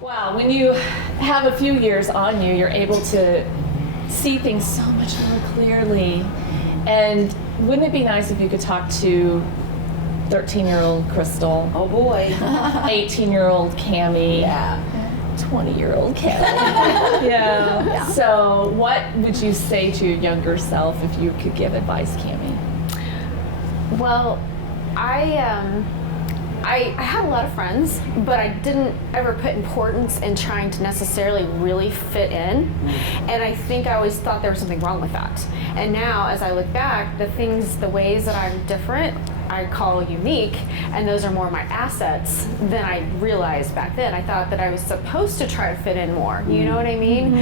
Wow, when you have a few years on you, you're able to see things so much more clearly. And wouldn't it be nice if you could talk to 13-year-old Crystal, Oh boy. 18-year-old Cammie, Yeah. 20-year-old Kelly? Yeah. So what would you say to your younger self if you could give advice, Cammie? Well, I had a lot of friends, but I didn't ever put importance in trying to necessarily really fit in. And I think I always thought there was something wrong with that. And now, as I look back, the ways that I'm different, I call unique, and those are more my assets than I realized back then. I thought that I was supposed to try to fit in more, you know what I mean?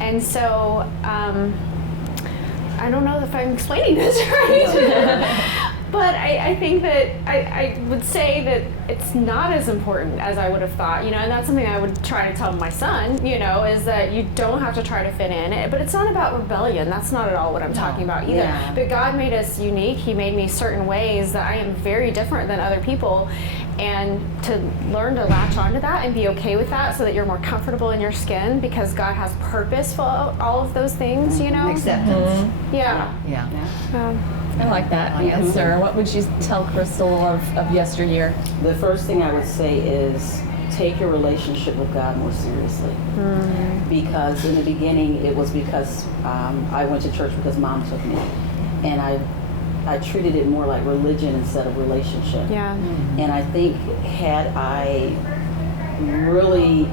And so, I don't know if I'm explaining this right. But I think that I would say that it's not as important as I would have thought, and that's something I would try to tell my son, is that you don't have to try to fit in. But it's not about rebellion. That's not at all what I'm talking about either. Yeah. But God made us unique. He made me certain ways that I am very different than other people. And to learn to latch onto that and be okay with that so that you're more comfortable in your skin because God has purpose for all of those things, Acceptance. Yeah. Yeah. I like that answer. What would you tell Crystal of yesteryear? The first thing I would say is take your relationship with God more seriously. Because in the beginning, it was because I went to church because Mom took me. And I treated it more like religion instead of relationship. Yeah. And I think had I really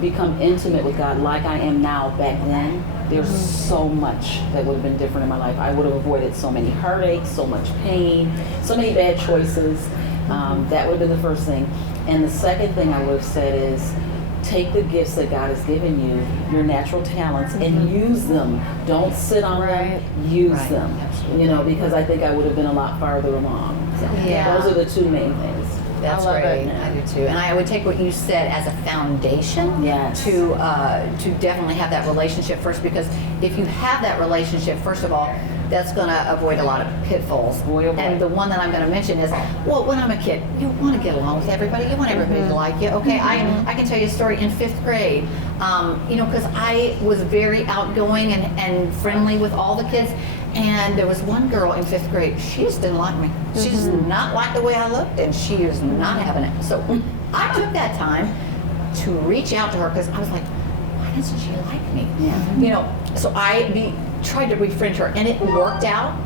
become intimate with God like I am now back then, there's so much that would have been different in my life. I would have avoided so many heartaches, so much pain, so many bad choices. That would have been the first thing. And the second thing I would have said is take the gifts that God has given you, your natural talents, and use them. Don't sit on them, use them. Absolutely. Because I think I would have been a lot farther along. So Yeah. those are the two main things. That's I love great. it. I do too. And I would take what you said as a foundation Yes. to definitely have that relationship first, because if you have that relationship, first of all, that's going to avoid a lot of pitfalls. Boy, oh boy. And the one that I'm going to mention is, well, when I'm a kid, you want to get along with everybody. You want everybody to like you. Okay, I can tell you a story in 5th grade, because I was very outgoing and friendly with all the kids. And there was one girl in 5th grade, she just didn't like me. She just did not like the way I looked, and she was not having it. So I took that time to reach out to her because I was like, why doesn't she like me? So I tried to befriend her, and it worked out.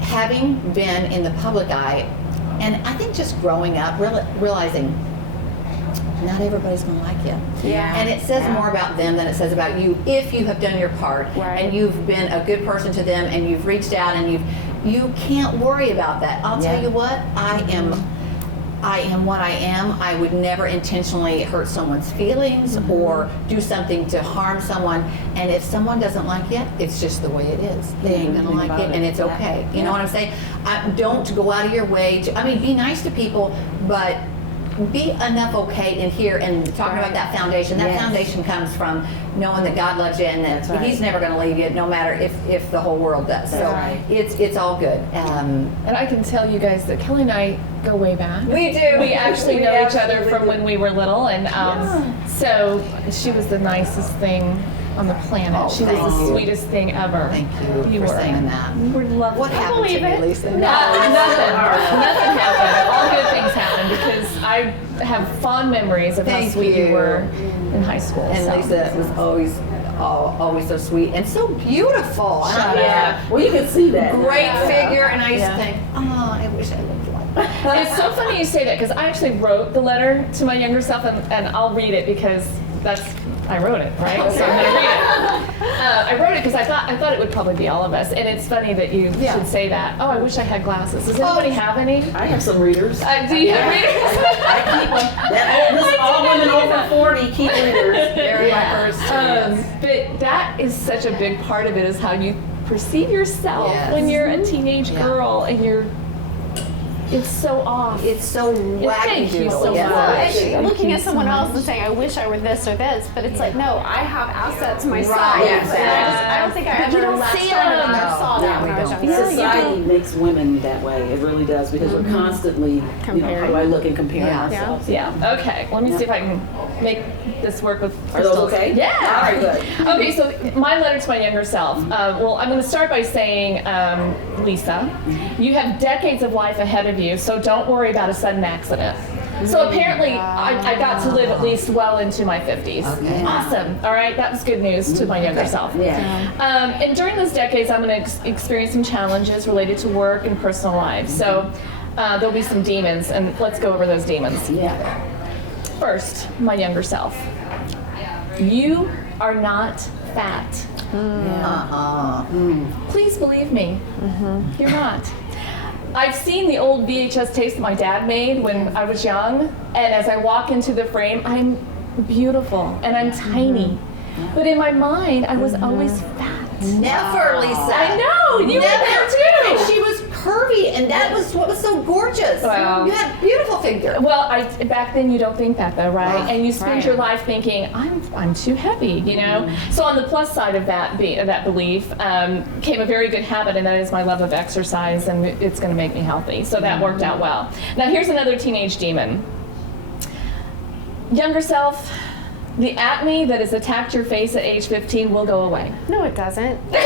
Having been in the public eye, and I think just growing up, realizing not everybody's going to like you. Yeah. And it says more about them than it says about you if you have done your part and you've been a good person to them and you've reached out and you can't worry about that. I'll tell you what, I am what I am. I would never intentionally hurt someone's feelings or do something to harm someone. And if someone doesn't like you, it's just the way it is. They ain't going to like it, and it's okay. You know what I'm saying? Don't go out of your way to, be nice to people, but be enough okay in here and talking about that foundation. That foundation comes from knowing that God loves you and that He's never going to leave you, no matter if the whole world does. So it's all good. And I can tell you guys that Kelly and I go way back. We do. We actually know each other from when we were little, and so she was the nicest thing on the planet. Oh, she was thank the you. sweetest thing ever. Thank you for saying that. You were lovely. What happened to me, Lisa? Nothing happened. All good things happened because I have fond memories of how sweet you were in high school. And Lisa was always so sweet and so beautiful. Well, you can see that. Great figure, and I used to think, I wish I looked like that. It's so funny you say that because I actually wrote the letter to my younger self, and I'll read it because I wrote it, right? So I'm going to read it. I wrote it because I thought it would probably be all of us, and it's funny that you should say that. Oh, I wish I had glasses. Does anybody have any? I have some readers. Do you have readers? I keep them. Listen, all women over 40 keep readers. They're my first. But that is such a big part of it, is how you perceive yourself when you're a teenage girl and you're It's so off. It's so wacky. Thank you so Yeah. much. And looking at so someone else much. and saying, I wish I were this or this, but it's like, no, I have assets myself. Right, And exactly. I don't think I But you ever don't latched see on to them. that or saw No, that we when I was don't. younger. Society makes women that way. It really does because we're constantly, how do I look and comparing Yeah. ourselves. Yeah. Okay. Let me see if I can make this work with Are those crystals. okay? Yeah. All right, good. Okay. So my letter to my younger self. Well, I'm going to start by saying, Lisa, you have decades of life ahead of you, so don't worry about a sudden accident. So apparently, I got to live at least well into my 50s. Okay. Awesome. All right, that was good news to my younger self. Yeah. And during those decades, I'm going to experience some challenges related to work and personal life. So there'll be some demons, and let's go over those demons. Yeah. First, my younger self. You are not fat. Please believe me. You're not. I've seen the old VHS tapes that my dad made when I was young, and as I walk into the frame, I'm beautiful and I'm tiny. But in my mind, I was always fat. Never, Lisa. I know, you were there too. And she was curvy, and that was what was so gorgeous. Well- You had a beautiful figure. Well, back then you don't think that though, right? Right. And you spend your life thinking, I'm too heavy, you know? So on the plus side of that belief came a very good habit, and that is my love of exercise, and it's going to make me healthy. So that worked out well. Now here's another teenage demon. Younger self, the acne that has attacked your face at age 15 will go away. No, it doesn't. For me,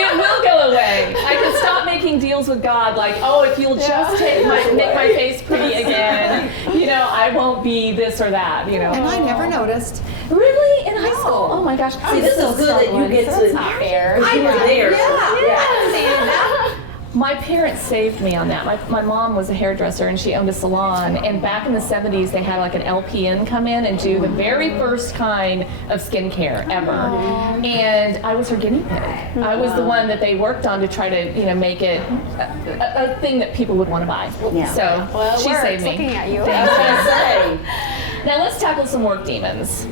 it will go away. I can stop making deals with God, like, oh, if you'll just make my face pretty again, you know, I won't be this or that, you know. And I never noticed. Really? In high school? Oh my gosh. See, this is good that you get to. Not fair. You were there. Yeah. My parents saved me on that. My mom was a hairdresser and she owned a salon, and back in the 70s they had like an LPN come in and do the very first kind of skincare ever. And I was her guinea pig. I was the one that they worked on to try to, you know, make it a thing that people would want to buy. Yeah. So Well, it she works, saved me. looking at you. I was gonna say. Now let's tackle some work demons.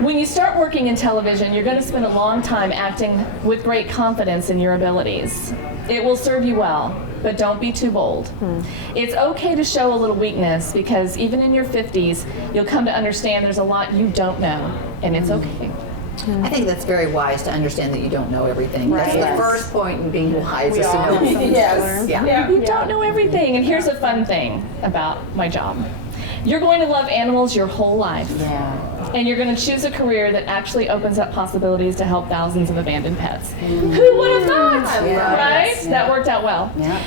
When you start working in television, you're going to spend a long time acting with great confidence in your abilities. It will serve you well, but don't be too bold. It's okay to show a little weakness, because even in your 50s, you'll come to understand there's a lot you don't know, and it's okay. I think that's very wise to understand that you don't know everything. That's Right. the Yes. first point in being wise, We is to all know have something to Yes. learn. Yeah. You don't know everything, and here's a fun thing about my job. You're going to love animals your whole life. Yeah. And you're going to choose a career that actually opens up possibilities to help thousands of abandoned pets. Who would have thought? Yeah. Right? Yeah. That worked out well. Yeah.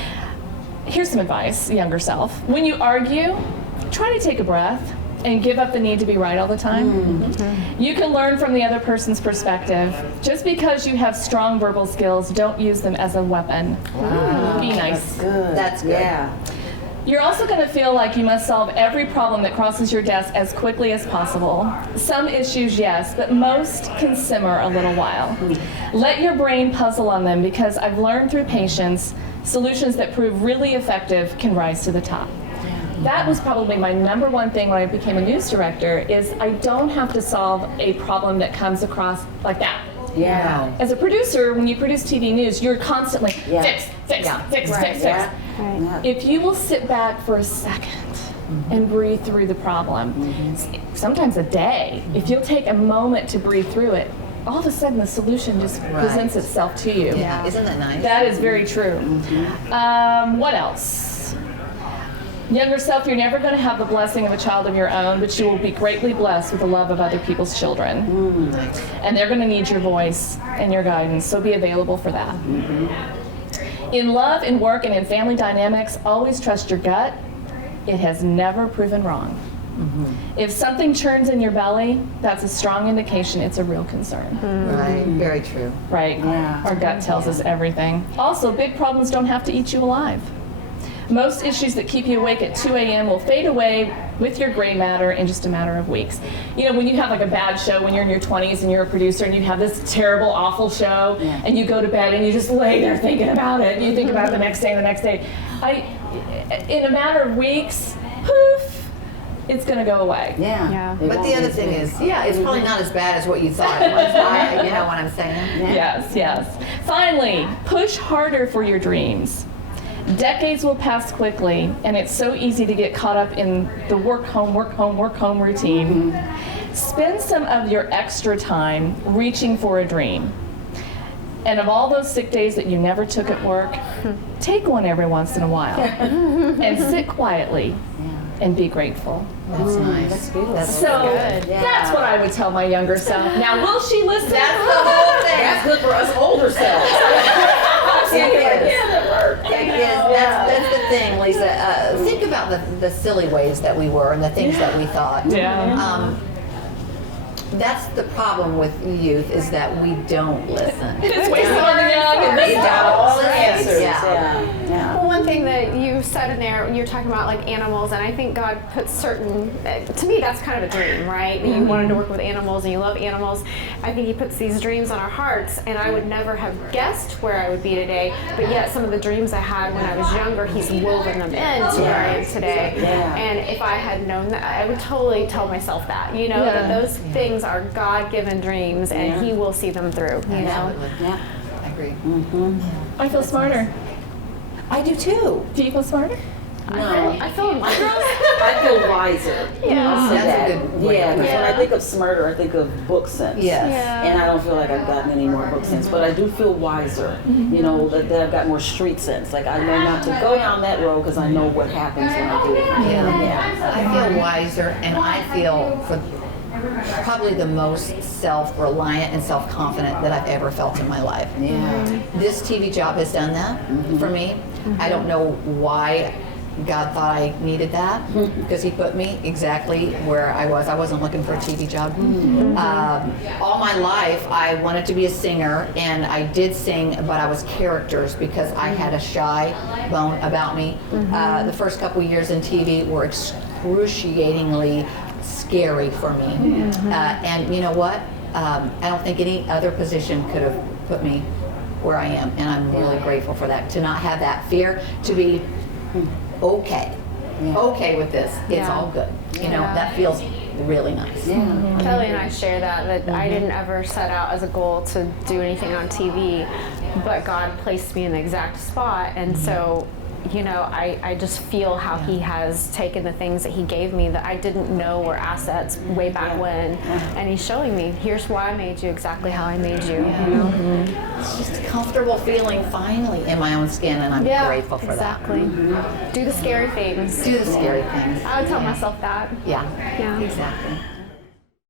Here's some advice, younger self. When you argue, try to take a breath and give up the need to be right all the time. You can learn from the other person's perspective. Just because you have strong verbal skills, don't use them as a weapon. Be nice. Good. That's good. Yeah. You're also going to feel like you must solve every problem that crosses your desk as quickly as possible. Some issues, yes, but most can simmer a little while. Let your brain puzzle on them, because I've learned through patience, solutions that prove really effective can rise to the top. That was probably my number one thing when I became a news director, is I don't have to solve a problem that comes across like that. Yeah. As a producer, when you produce TV news, you're constantly Yeah. fix, Yeah. fix, Right. fix. Yeah. Right. Yeah. If you will sit back for a second and breathe through the problem, sometimes a day, if you'll take a moment to breathe through it, all of a sudden the solution just presents itself to you. Yeah. Isn't that nice? That is very true. What else? Younger self, you're never going to have the blessing of a child of your own, but you will be greatly blessed with the love of other people's children. And they're going to need your voice and your guidance, so be available for that. In love, in work, and in family dynamics, always trust your gut. It has never proven wrong. If something churns in your belly, that's a strong indication it's a real concern. Right. Very true. Right? Yeah. Our gut tells us everything. Also, big problems don't have to eat you alive. Most issues that keep you awake at 2 a.m. will fade away with your gray matter in just a matter of weeks. You know, when you have like a bad show when you're in your 20s and you're a producer and you have this terrible, awful show, and you go to bed and you just lay there thinking about it. You think about it the next day and the next day. In a matter of weeks, poof, it's going to go away. Yeah. Yeah. It But won't the other be thing big. is, yeah, it's probably not as bad as what you thought it was. You know what I'm saying? Yes, yes. Finally, push harder for your dreams. Decades will pass quickly, and it's so easy to get caught up in the work, home routine. Spend some of your extra time reaching for a dream. And of all those sick days that you never took at work, take one every once in a while and sit quietly and be grateful. That's nice. That's beautiful. So good. that's what I would tell my younger self. Now, will she listen? That's the whole thing. That's good for us older selves. That's the thing, Lisa. Think about the silly ways that we were and the things that we thought. Yeah. That's the problem with youth, is that we don't listen. It's wasted on the young and We they All the don't. answers. Yeah. Yeah. Well, one thing that you said in there, you're talking about like animals, and I think God puts certain, to me, that's kind of a dream, right? That you wanted to work with animals and you love animals. I think He puts these dreams on our hearts, and I would never have guessed where I would be today, but yet some of the dreams I had when I was younger, He's woven them into where I am today. Yeah. And if I had known that, I would totally tell myself that, that those things are God-given dreams, and He will see them through, Absolutely. Yeah. I agree. I feel smarter. I do too. Do you feel smarter? No. I feel like I feel wiser. Yeah. I'll say That's a that. good way Yeah, to because put it. when I think of smarter, I think of book sense. Yes. Yeah. And I don't feel like I've gotten any more book sense, but I do feel wiser. You know, that I've got more street sense. Like I know not to go down that road because I know what happens when I do it. Yeah. I feel wiser, and I feel for probably the most self-reliant and self-confident that I've ever felt in my life. Yeah. This TV job has done that for me. I don't know why God thought I needed that, because He put me exactly where I was. I wasn't looking for a TV job. All my life, I wanted to be a singer, and I did sing, but I was characters because I had a shy bone about me. The first couple years in TV were excruciatingly scary for me. And you know what? I don't think any other position could have put me where I am, and I'm really grateful for that, to not have that fear, to be okay with this. It's Yeah. all good. You know, Yeah. that feels really nice. Kelly and I share that I didn't ever set out as a goal to do anything on TV, but God placed me in the exact spot, and so I just feel how He has taken the things that He gave me that I didn't know were assets way back when, and He's showing me, here's why I made you exactly how I made you. It's just a comfortable feeling finally in my own skin, and I'm grateful for exactly. Do the scary things. that. Do the scary things. I would tell myself that. Yeah, Yeah. exactly.